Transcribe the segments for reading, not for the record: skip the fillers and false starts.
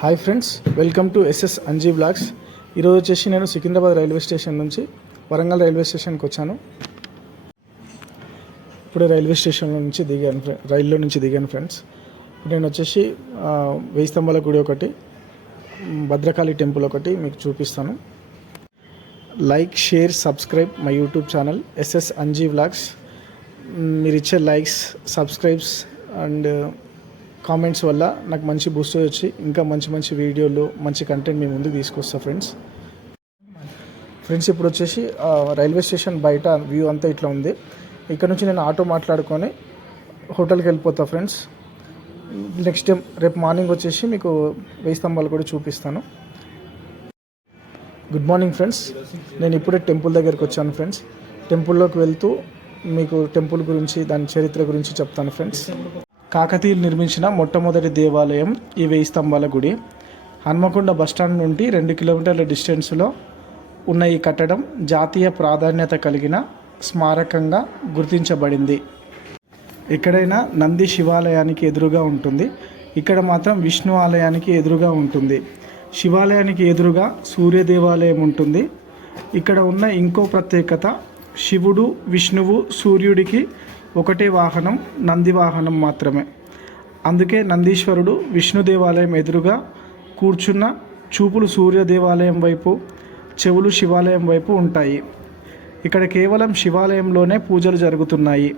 Hi friends, welcome to SS Anji blogs. ఈరోజు వచ్చేసి నేను సికింద్రాబాద్ రైల్వే స్టేషన్ నుంచి వరంగల్ రైల్వే స్టేషన్కి వచ్చాను. ఇప్పుడే రైల్లో నుంచి దిగాను ఫ్రెండ్స్. ఇప్పుడు నేను వచ్చేసి వెయ్యి స్తంభాల గుడి ఒకటి, భద్రకాళి టెంపుల్ ఒకటి మీకు చూపిస్తాను. Like, share, subscribe my YouTube channel SS Anji blogs. మీరు ఇచ్చే లైక్స్, సబ్స్క్రైబ్స్ అండ్ కామెంట్స్ వల్ల నాకు మంచి బూస్ట్ వచ్చి ఇంకా మంచి వీడియోలు, మంచి కంటెంట్ మీ ముందుకు తీసుకొస్తా ఫ్రెండ్స్. ఇప్పుడు వచ్చేసి రైల్వే స్టేషన్ బయట వ్యూ అంతా ఇట్లా ఉంది. ఇక్కడ నుంచి నేను ఆటో మాట్లాడుకొని హోటల్కి వెళ్ళిపోతా ఫ్రెండ్స్. నెక్స్ట్ టైం రేపు మార్నింగ్ వచ్చేసి మీకు వెయ్యి స్తంభాలు కూడా చూపిస్తాను. గుడ్ మార్నింగ్ ఫ్రెండ్స్, నేను ఇప్పుడే టెంపుల్ దగ్గరికి వచ్చాను ఫ్రెండ్స్. టెంపుల్లోకి వెళ్తూ మీకు టెంపుల్ గురించి, దాని చరిత్ర గురించి చెప్తాను ఫ్రెండ్స్. కాకతీయులు నిర్మించిన మొట్టమొదటి దేవాలయం ఈ వెయ్యి స్తంభాల గుడి. హన్మకొండ బస్టాండ్ నుండి 2 కిలోమీటర్ల డిస్టెన్స్లో ఉన్న ఈ కట్టడం జాతీయ ప్రాధాన్యత కలిగిన స్మారకంగా గుర్తించబడింది. ఎక్కడైనా నంది శివాలయానికి ఎదురుగా ఉంటుంది, ఇక్కడ మాత్రం విష్ణు ఆలయానికి ఎదురుగా ఉంటుంది. శివాలయానికి ఎదురుగా సూర్య దేవాలయం ఉంటుంది. ఇక్కడ ఉన్న ఇంకో ప్రత్యేకత, శివుడు, విష్ణువు, సూర్యుడికి ఒకటే వాహనం, నంది వాహనం మాత్రమే. అందుకే నందీశ్వరుడు విష్ణు దేవాలయం ఎదురుగా కూర్చున్న చూపులు సూర్య దేవాలయం వైపు, చెవులు శివాలయం వైపు ఉంటాయి. ఇక్కడ కేవలం శివాలయంలోనే పూజలు జరుగుతున్నాయి.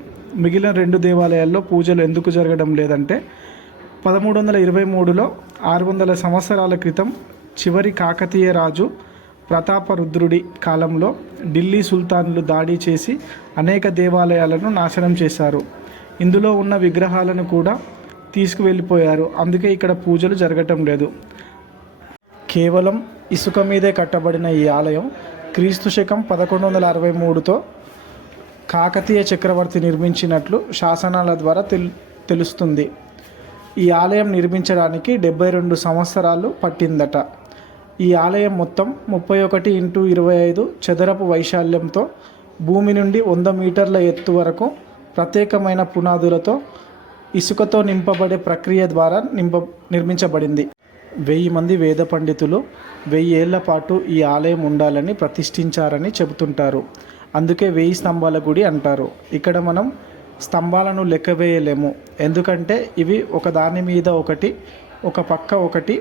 మిగిలిన 2 దేవాలయాల్లో పూజలు ఎందుకు జరగడం లేదంటే 1323లో 600 సంవత్సరాల క్రితం చివరి కాకతీయ రాజు ప్రతాపరుద్రుడి కాలంలో ఢిల్లీ సుల్తాన్లు దాడి చేసి అనేక దేవాలయాలను నాశనం చేశారు. ఇందులో ఉన్న విగ్రహాలను కూడా తీసుకువెళ్ళిపోయారు. అందుకే ఇక్కడ పూజలు జరగటం లేదు. కేవలం ఇసుక మీదే కట్టబడిన ఈ ఆలయం క్రీస్తు శకం 1163తో కాకతీయ చక్రవర్తి నిర్మించినట్లు శాసనాల ద్వారా తెలుస్తుంది. ఈ ఆలయం నిర్మించడానికి 72 సంవత్సరాలు పట్టిందట. ఈ ఆలయం మొత్తం 31x25 చదరపు వైశాల్యంతో భూమి నుండి 100 మీటర్ల ఎత్తు వరకు ప్రత్యేకమైన పునాదులతో ఇసుకతో నింపబడే ప్రక్రియ ద్వారా నిర్మించబడింది. 1000 మంది వేద పండితులు 1000 ఏళ్ల పాటు ఈ ఆలయం ఉండాలని ప్రతిష్ఠించారని చెబుతుంటారు. అందుకే వెయ్యి స్తంభాల గుడి అంటారు. ఇక్కడ మనం స్తంభాలను లెక్క వేయలేము, ఎందుకంటే ఇవి ఒకదాని మీద ఒకటి, ఒక పక్క ఒకటి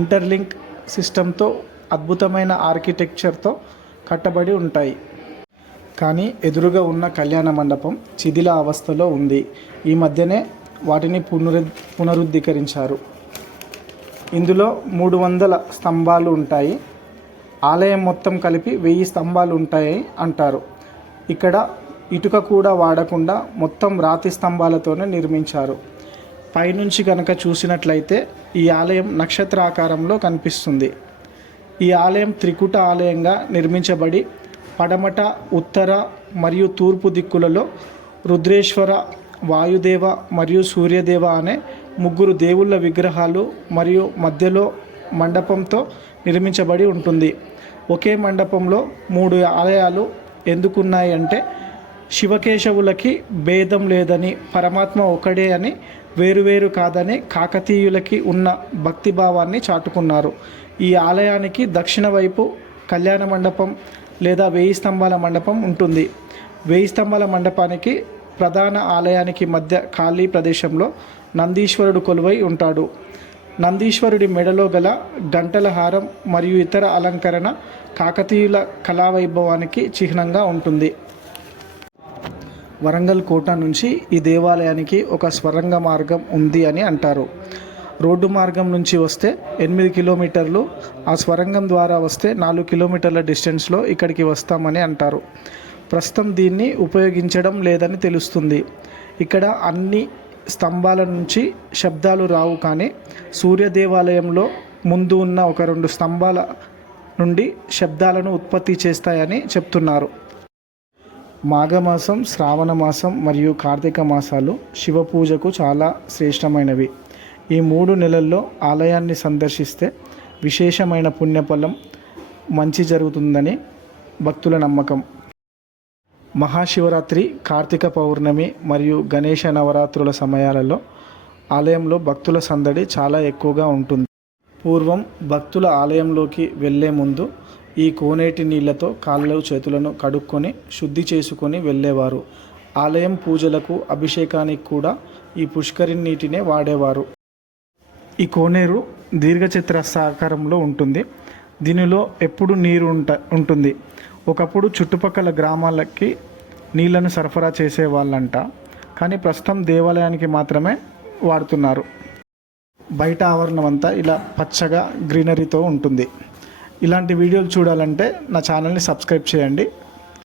ఇంటర్లింక్ సిస్టంతో, అద్భుతమైన ఆర్కిటెక్చర్తో కట్టబడి ఉంటాయి. కానీ ఎదురుగా ఉన్న కళ్యాణ మండపం శిథిల అవస్థలో ఉంది. ఈ మధ్యనే వాటిని పునరుద్ధరించారు. ఇందులో 300 స్తంభాలు ఉంటాయి. ఆలయం మొత్తం కలిపి 1000 స్తంభాలు ఉంటాయి అంటారు. ఇక్కడ ఇటుక కూడా వాడకుండా మొత్తం రాతి స్తంభాలతోనే నిర్మించారు. పైనుంచి కనుక చూసినట్లయితే ఈ ఆలయం నక్షత్ర ఆకారంలో కనిపిస్తుంది. ఈ ఆలయం త్రికుట ఆలయంగా నిర్మించబడి పడమట, ఉత్తర మరియు తూర్పు దిక్కులలో రుద్రేశ్వర, వాయుదేవ మరియు సూర్యదేవ అనే 3 దేవుళ్ళ విగ్రహాలు మరియు మధ్యలో మండపంతో నిర్మించబడి ఉంటుంది. ఒకే మండపంలో 3 ఆలయాలు ఎందుకున్నాయి అంటే శివకేశవులకి భేదం లేదని, పరమాత్మ ఒకడే అని, వేరువేరు కాదని కాకతీయులకి ఉన్న భక్తిభావాన్ని చాటుకున్నారు. ఈ ఆలయానికి దక్షిణ వైపు కళ్యాణ మండపం లేదా 1000 స్తంభాల మండపం ఉంటుంది. 1000 స్తంభాల మండపానికి ప్రధాన ఆలయానికి మధ్య ఖాళీ ప్రదేశంలో నందీశ్వరుడు కొలువై ఉంటాడు. నందీశ్వరుడి మెడలో గల గంటల హారం మరియు ఇతర అలంకరణ కాకతీయుల కళావైభవానికి చిహ్నంగా ఉంటుంది. వరంగల్ కోట నుంచి ఈ దేవాలయానికి ఒక స్వరంగ మార్గం ఉంది అని అంటారు. రోడ్డు మార్గం నుంచి వస్తే 8 కిలోమీటర్లు, ఆ స్వరంగం ద్వారా వస్తే 4 కిలోమీటర్ల డిస్టెన్స్లో ఇక్కడికి వస్తామని అంటారు. ప్రస్తుతం దీన్ని ఉపయోగించడం లేదని తెలుస్తుంది. ఇక్కడ అన్ని స్తంభాల నుంచి శబ్దాలు రావు, కానీ సూర్య దేవాలయంలో ముందు ఉన్న ఒక 2 స్తంభాల నుండి శబ్దాలను ఉత్పత్తి చేస్తాయని చెప్తున్నారు. మాఘమాసం, శ్రావణ మాసం మరియు కార్తీక మాసాలు శివ పూజకు చాలా శ్రేష్టమైనవి. ఈ 3 నెలల్లో ఆలయాన్ని సందర్శిస్తే విశేషమైన పుణ్యఫలం, మంచి జరుగుతుందని భక్తుల నమ్మకం. మహాశివరాత్రి, కార్తీక పౌర్ణమి మరియు గణేష నవరాత్రుల సమయాలలో ఆలయంలో భక్తుల సందడి చాలా ఎక్కువగా ఉంటుంది. పూర్వం భక్తుల ఆలయంలోకి వెళ్ళే ముందు ఈ కోనేటి నీళ్లతో కాళ్ళు చేతులను కడుక్కొని శుద్ధి చేసుకొని వెళ్ళేవారు. ఆలయం పూజలకు అభిషేకానికి కూడా ఈ పుష్కరిణి నీటినే వాడేవారు. ఈ కోనేరు దీర్ఘచతురస్రాకారంలో ఉంటుంది. దీనిలో ఎప్పుడు నీరు ఉంటుంది. ఒకప్పుడు చుట్టుపక్కల గ్రామాలకి నీళ్లను సరఫరా చేసేవాళ్ళంట. కానీ ప్రస్తుతం దేవాలయానికి మాత్రమే వాడుతున్నారు. బయట ఆవరణం అంతా ఇలా పచ్చగా గ్రీనరీతో ఉంటుంది. ఇలాంటి వీడియోలు చూడాలంటే నా ఛానల్ని సబ్స్క్రైబ్ చేయండి.